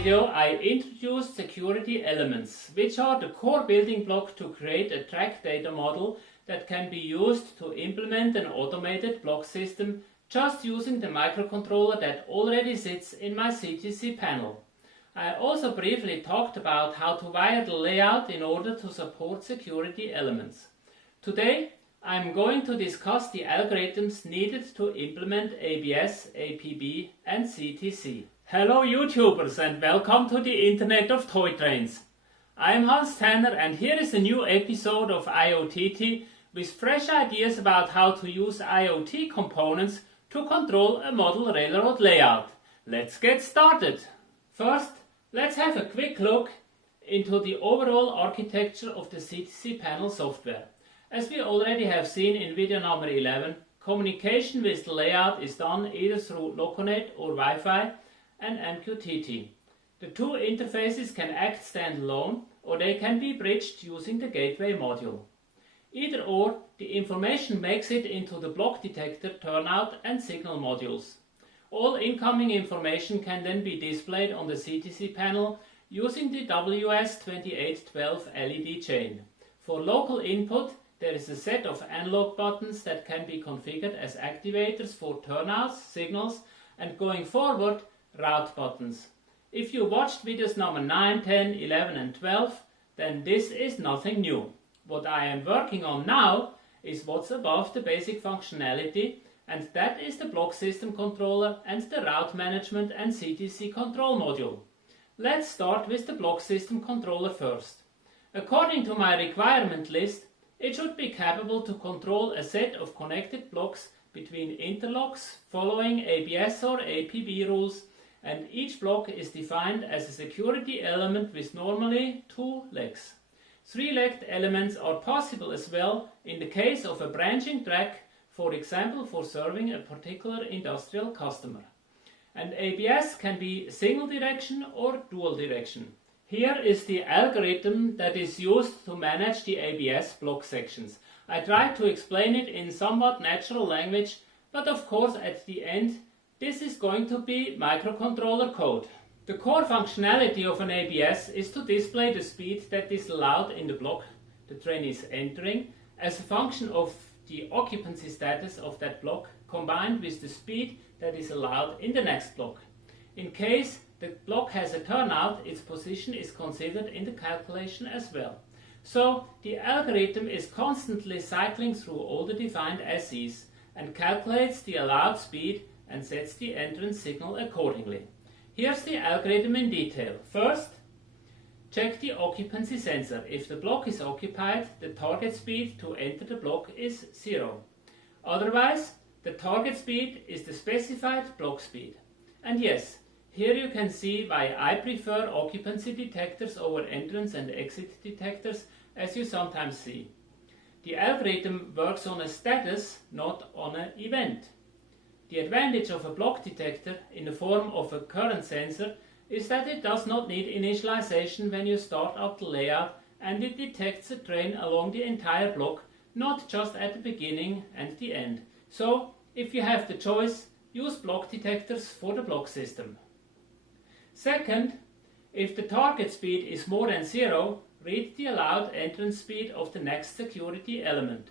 video I introduced security elements, which are the core building block to create a track data model that can be used to implement an automated block system just using the microcontroller that already sits in my CTC panel. I also briefly talked about how to wire the layout in order to support security elements. Today I'm going to discuss the algorithms needed to implement ABS, APB and CTC. Hello YouTubers and welcome to the Internet of Toy Trains. I am Hans Tanner and here is a new episode of IoTT with fresh ideas about how to use IoT components to control a model railroad layout. Let's get started. First, let's have a quick look into the overall architecture of the CTC panel software. As we already have seen in video number 11, communication with the layout is done either through Loconet or Wi-Fi and MQTT. The two interfaces can act standalone or they can be bridged using the gateway module. Either or, the information makes it into the block detector, turnout and signal modules. All incoming information can then be displayed on the CTC panel using the WS2812 LED chain. For local input, there is a set of analog buttons that can be configured as activators for turnouts, signals and going forward, route buttons. If you watched videos number 9, 10, 11 and 12, then this is nothing new. What I am working on now is what's above the basic functionality, and that is the block system controller and the route management and CTC control module. Let's start with the block system controller first. According to my requirement list, it should be capable to control a set of connected blocks between interlocks following ABS or APB rules, and each block is defined as a security element with normally 2 legs. 3-legged elements are possible as well in the case of a branching track, for example for serving a particular industrial customer. And ABS can be single direction or dual direction. Here is the algorithm that is used to manage the ABS block sections. I tried to explain it in somewhat natural language, but of course at the end this is going to be microcontroller code. The core functionality of an ABS is to display the speed that is allowed in the block the train is entering as a function of the occupancy status of that block combined with the speed that is allowed in the next block. In case the block has a turnout, its position is considered in the calculation as well. So the algorithm is constantly cycling through all the defined SEs and calculates the allowed speed and sets the entrance signal accordingly. Here's the algorithm in detail. First, check the occupancy sensor. If the block is occupied, the target speed to enter the block is 0. Otherwise, the target speed is the specified block speed. And yes, here you can see why I prefer occupancy detectors over entrance and exit detectors, as you sometimes see. The algorithm works on a status, not on an event. The advantage of a block detector in the form of a current sensor is that it does not need initialization when you start up the layout, and it detects a train along the entire block, not just at the beginning and the end. So, if you have the choice, use block detectors for the block system. Second, if the target speed is more than 0, read the allowed entrance speed of the next security element.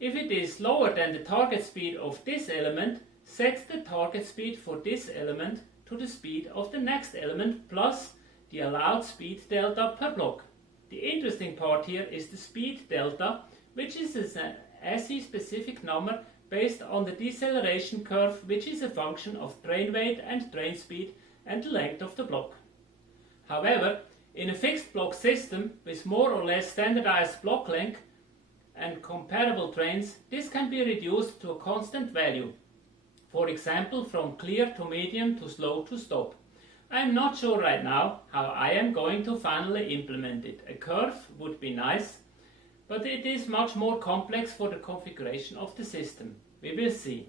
If it is lower than the target speed of this element, set the target speed for this element to the speed of the next element plus the allowed speed delta per block. The interesting part here is the speed delta, which is an SE specific number based on the deceleration curve, which is a function of train weight and train speed and the length of the block. However, in a fixed block system with more or less standardized block length and comparable trains, this can be reduced to a constant value. For example, from clear to medium to slow to stop. I am not sure right now how I am going to finally implement it. A curve would be nice, but it is much more complex for the configuration of the system. We will see.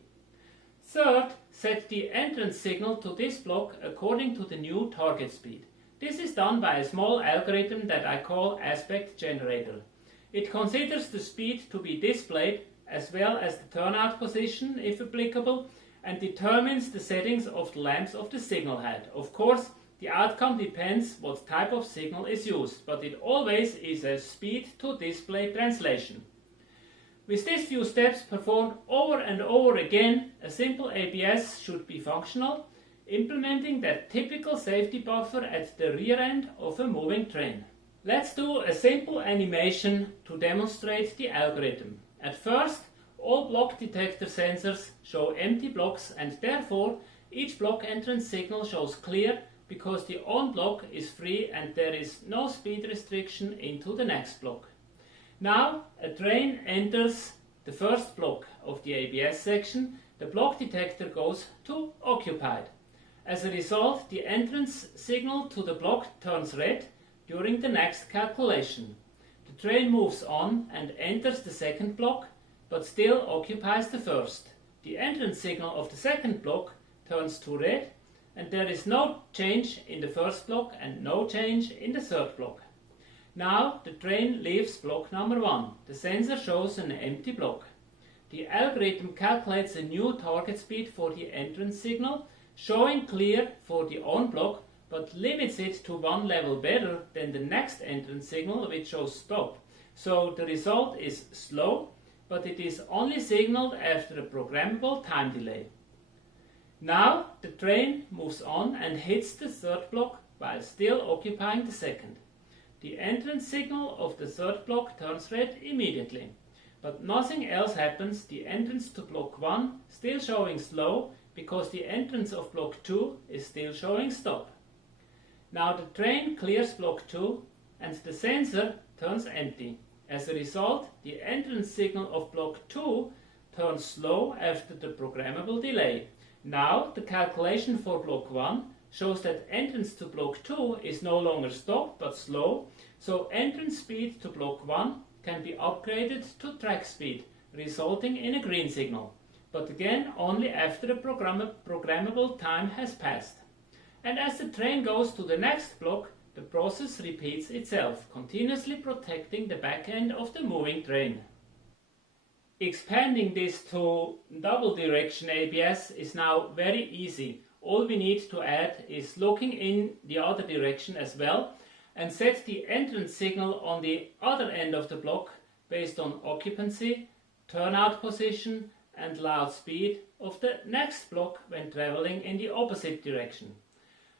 Third, set the entrance signal to this block according to the new target speed. This is done by a small algorithm that I call aspect generator. It considers the speed to be displayed as well as the turnout position if applicable, and determines the settings of the lamps of the signal head. Of course, The outcome depends what type of signal is used, but it always is a speed to display translation. With these few steps performed over and over again, a simple ABS should be functional, implementing that typical safety buffer at the rear end of a moving train. Let's do a simple animation to demonstrate the algorithm. At first, all block detector sensors show empty blocks, and therefore each block entrance signal shows clear because the on block is free and there is no speed restriction into the next block. Now a train enters the first block of the ABS section. The block detector goes to occupied. As a result, the entrance signal to the block turns red during the next calculation. The train moves on and enters the second block, but still occupies the first. The entrance signal of the second block turns to red, and there is no change in the first block and no change in the third block. Now the train leaves block number 1. The sensor shows an empty block. The algorithm calculates a new target speed for the entrance signal, showing clear for the on block, but limits it to one level better than the next entrance signal, which shows stop. So the result is slow, but it is only signaled after a programmable time delay. Now the train moves on and hits the third block while still occupying the second. The entrance signal of the third block turns red immediately, but nothing else happens. The entrance to block 1 still showing slow because the entrance of block 2 is still showing stop. Now the train clears block 2 and the sensor turns empty. As a result, the entrance signal of block 2 turns slow after the programmable delay. Now the calculation for block 1 shows that entrance to block 2 is no longer stop but slow, so entrance speed to block 1 can be upgraded to track speed, resulting in a green signal, but again only after a programmable time has passed. And as the train goes to the next block, the process repeats itself, continuously protecting the back end of the moving train. Expanding this to double direction ABS is now very easy. All we need to add is looking in the other direction as well and set the entrance signal on the other end of the block based on occupancy, turnout position and loud speed of the next block when traveling in the opposite direction.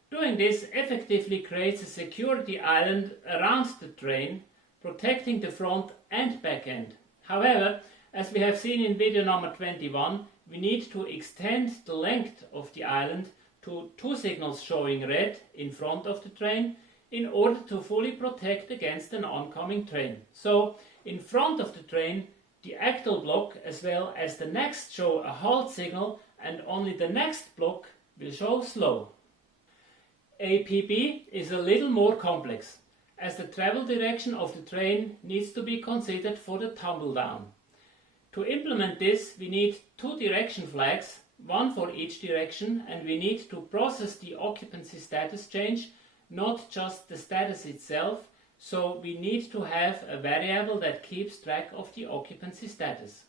Doing this effectively creates a security island around the train, protecting the front and back end. However, as we have seen in video number 21, we need to extend the length of the island to 2 signals showing red in front of the train in order to fully protect against an oncoming train. So, in front of the train, the actual block as well as the next show a halt signal, and only the next block will show slow. APB is a little more complex, as the travel direction of the train needs to be considered for the tumble down. To implement this, we need 2 direction flags, one for each direction, and we need to process the occupancy status change, not just the status itself, so we need to have a variable that keeps track of the occupancy status.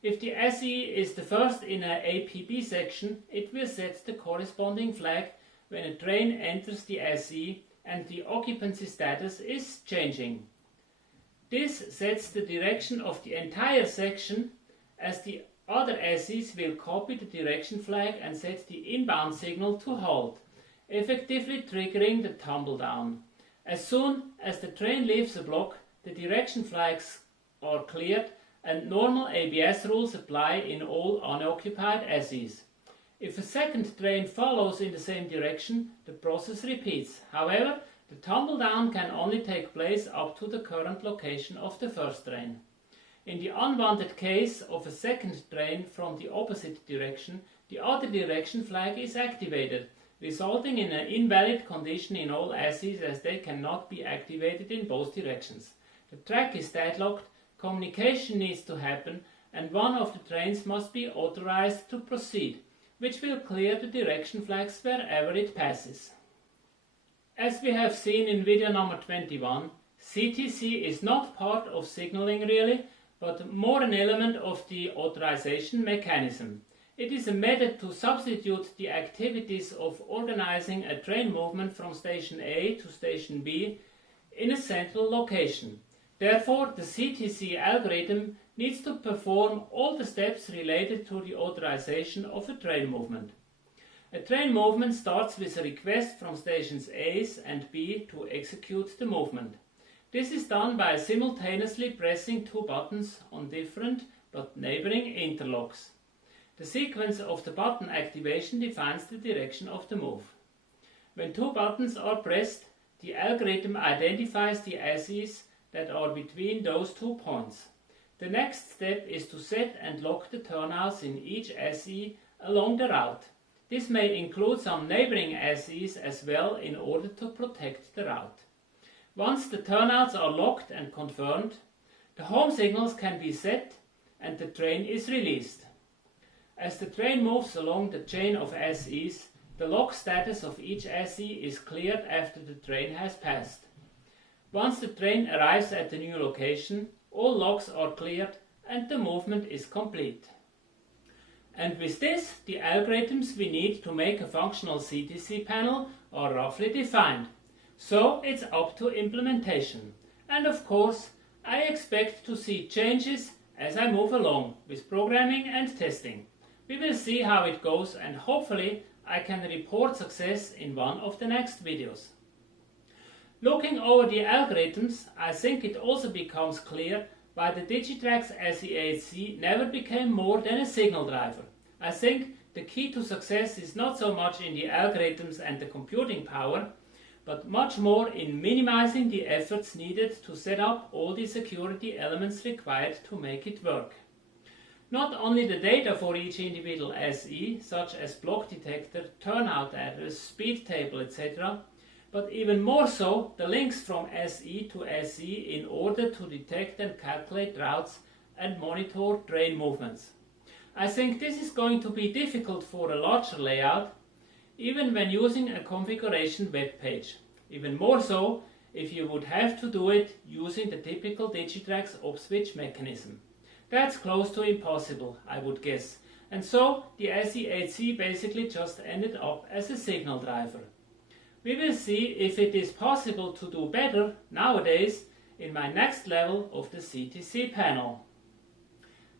If the SE is the first in an APB section, it will set the corresponding flag when a train enters the SE and the occupancy status is changing. This sets the direction of the entire section, as the other SEs will copy the direction flag and set the inbound signal to halt, effectively triggering the tumble down. As soon as the train leaves a block, the direction flags are cleared and normal ABS rules apply in all unoccupied SEs. If a second train follows in the same direction, the process repeats. However, the tumble down can only take place up to the current location of the first train. In the unwanted case of a second train from the opposite direction, the other direction flag is activated, resulting in an invalid condition in all SEs as they cannot be activated in both directions. The track is deadlocked, communication needs to happen, and one of the trains must be authorized to proceed, which will clear the direction flags wherever it passes. As we have seen in video number 21, CTC is not part of signaling really, but more an element of the authorization mechanism. It is a method to substitute the activities of organizing a train movement from station A to station B in a central location. Therefore, the CTC algorithm needs to perform all the steps related to the authorization of a train movement. A train movement starts with a request from stations A and B to execute the movement. This is done by simultaneously pressing two buttons on different but neighboring interlocks. The sequence of the button activation defines the direction of the move. When two buttons are pressed, the algorithm identifies the SEs that are between those 2 points. The next step is to set and lock the turnouts in each SE along the route. This may include some neighboring SEs as well in order to protect the route. Once the turnouts are locked and confirmed, the home signals can be set and the train is released. As the train moves along the chain of SEs, the lock status of each SE is cleared after the train has passed. Once the train arrives at the new location, all locks are cleared and the movement is complete. And with this, the algorithms we need to make a functional CTC panel are roughly defined. So it's up to implementation. And of course, I expect to see changes as I move along with programming and testing. We will see how it goes and hopefully I can report success in one of the next videos. Looking over the algorithms, I think it also becomes clear why the Digitrax SE8C never became more than a signal driver. I think the key to success is not so much in the algorithms and the computing power, but much more in minimizing the efforts needed to set up all the security elements required to make it work. Not only the data for each individual SE, such as block detector, turnout address, speed table, etc., but even more so the links from SE to SE in order to detect and calculate routes and monitor train movements. I think this is going to be difficult for a larger layout, even when using a configuration web page. Even more so if you would have to do it using the typical Digitrax op-switch mechanism. That's close to impossible, I would guess. And so the SE8C basically just ended up as a signal driver. We will see if it is possible to do better nowadays in my next level of the CTC panel.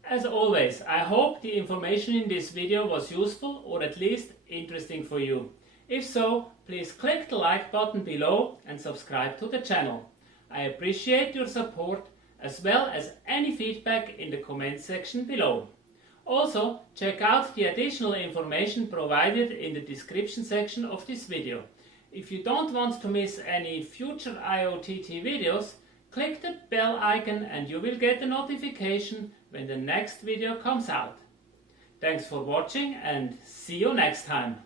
As always, I hope the information in this video was useful or at least interesting for you. If so, please click the like button below and subscribe to the channel. I appreciate your support as well as any feedback in the comment section below. Also, check out the additional information provided in the description section of this video. If you don't want to miss any future IoTT videos, click the bell icon and you will get a notification when the next video comes out. Thanks for watching and see you next time.